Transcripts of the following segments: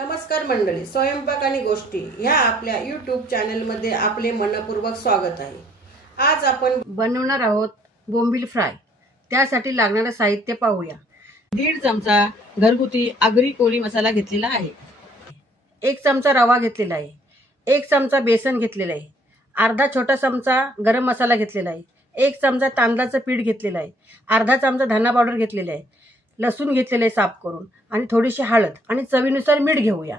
नमस्कार मंडळी, स्वयंपाक आणि गोष्टी ह्या आपल्या यूट्यूब चॅनलमध्ये आपले मनपूर्वक स्वागत आहे। आज आपण बनवणार आहोत बोंबील फ्राय। त्यासाठी लागणारे साहित्य पाहूया। 1.5 चमचा घरगुती आगरी कोळी मसाला घेतलेला आहे, 1 चमचा रवा घेतलेला आहे, 1 चमचा बेसन घेतलेला आहे, अर्धा छोटा चमचा गरम मसाला घेतलेला आहे, 1 चमचा तांदळाचं पीठ घेतलेलं आहे, अर्धा चमचा धना पावडर घेतलेला आहे, लसूण घेतलेले साफ करून आणि थोडीशी हळद आणि चवीनुसार मीठ घेऊया।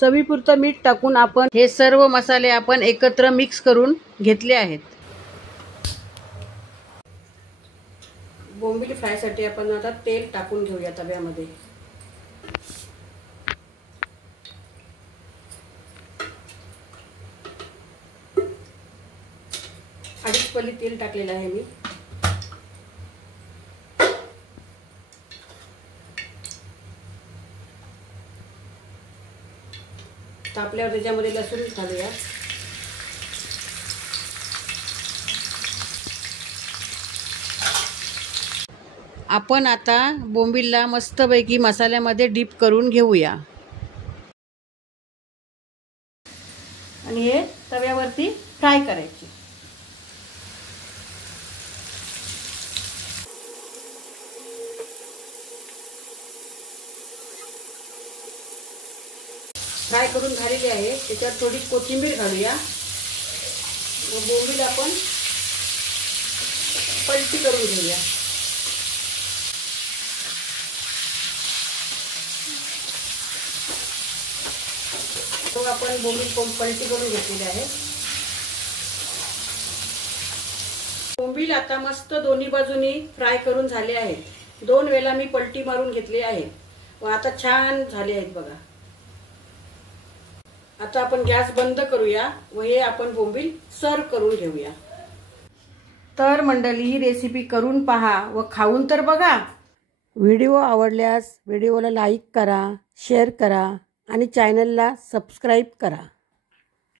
चवीपुरतं मीठ टाकून आपण हे सर्व मसाले आपण एकत्र मिक्स करून घेतले आहेत। बोंबील फ्राय साठी आपण आता तेल टाकून घेऊया तव्यामध्ये। अडीच पळी तेल टाकलेलं आहे मी। तापल्यावर त्याच्यामध्ये लसूण घालूया। आपण आता बोंबीलला मस्तपैकी मसाल्यामध्ये डीप करून घेऊया आणि हे तव्यावरती फ्राय करायचे। फ्राय करून झालेली आहे, त्याच्यावर थोडी कोथिंबीर घालूया। बोंबील आपण पलटी करून घेऊया। तो आपण बोंबील पलटी करून घेतलेले आहे। बोंबील आता मस्त दोन्ही बाजूनी फ्राय करून झाले आहेत। 2 वेळा मी पलटी मारून घेतली आहे व आता छान झाले आहेत बघा। आता आपण गॅस बंद करूया व हे आपण बोंबील सर्व करून घेऊया। तर मंडळी, ही रेसिपी करून पहा व खाऊन तर बघा। व्हिडिओ आवडल्यास व्हिडिओला लाईक करा, शेअर करा आणि चॅनलला सबस्क्राईब करा।